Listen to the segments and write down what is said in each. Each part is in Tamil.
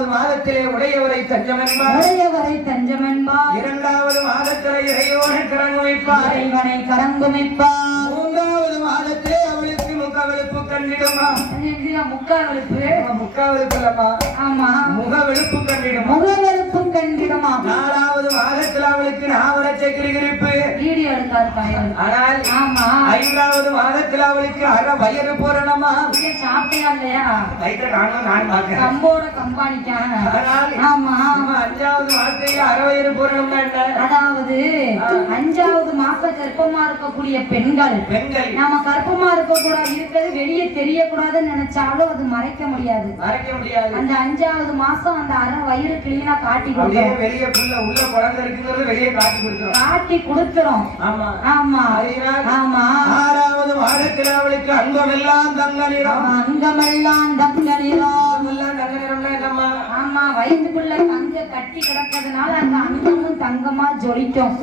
முதலாவது மாதத்திலே உடையவரை தஞ்சமென்பார், இரண்டாவது மாதத்திலே இறைவனை கரங்குமைப்பார், மூன்றாவது மாதத்திலே அவளுக்கு முகவெளுப்பு கண்டிடுமா. முக்காவெளுப்பு இல்லம்மா, முகவெளுப்பு கண்டிடுமா. நாலாவது மாதத்தில் அவளுக்கு நாவரச்சை கிரிகிரிப்பு. ஆனால் ஐந்தாவது மாதத்தில் அவளுக்கு அற வயிறு பூரணமா. சாப்பிட்டியா இல்லையா? அஞ்சாவது மாதத்தில் அற வயிறு பூரணம். அதாவது அஞ்சாவது மாசம் கர்ப்பமா இருக்கக்கூடிய பெண்கள் நாம கர்ப்பமா இருக்க கூடாது, இருக்கிறது வெளியே தெரியக்கூடாதுன்னு நினைச்சாலும் அது மறைக்க முடியாது. அந்த அஞ்சாவது மாசம் அந்த அரை வயிறு கிளீனா காட்டி கொடுத்துரும், வெளியே உள்ள குழந்தை இருக்குங்கிறது வெளியே காட்டி கொடுத்துரும். ஆமா. ஆறாவது மாதத்தில் அவளுக்கு அங்கமெல்லாம் தங்க நிறம். ஆமா, வயிற்றுக்குள்ள தங்க கட்டி கிடக்கிறதுனால அந்த அங்கமும் தங்கமா ஜொலிக்கும்.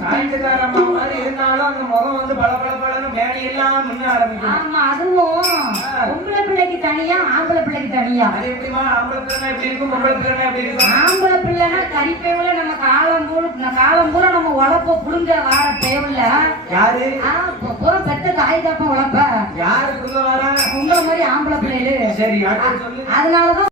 இருந்தாலும் அந்த முகம் வந்து பளபளன்னு மேனி எல்லாம் முன்ன ஆரம்பிக்கும். ஆமா, அதுவும் பொம்பளை பிள்ளைக்கு தனியா ஆம்பளை பிள்ளைக்கு தனியா. ஆம்பளை பிள்ளை எப்படி இருக்கும், பொம்பளை பிள்ளை எப்படி இருக்கும்? ஆம்பளை பிள்ளைனா கறிப்பேவுல நம்ம காலம் பூரா நம்ம உழப்ப புடுங்க வார பேவுல யாரு பூரா பெத்த தாய் தாப்ப உழப்ப யாரு புடுங்க வாரா? உங்களை மாதிரி ஆம்பளை பிள்ளைகள். சரி, அதனாலதான்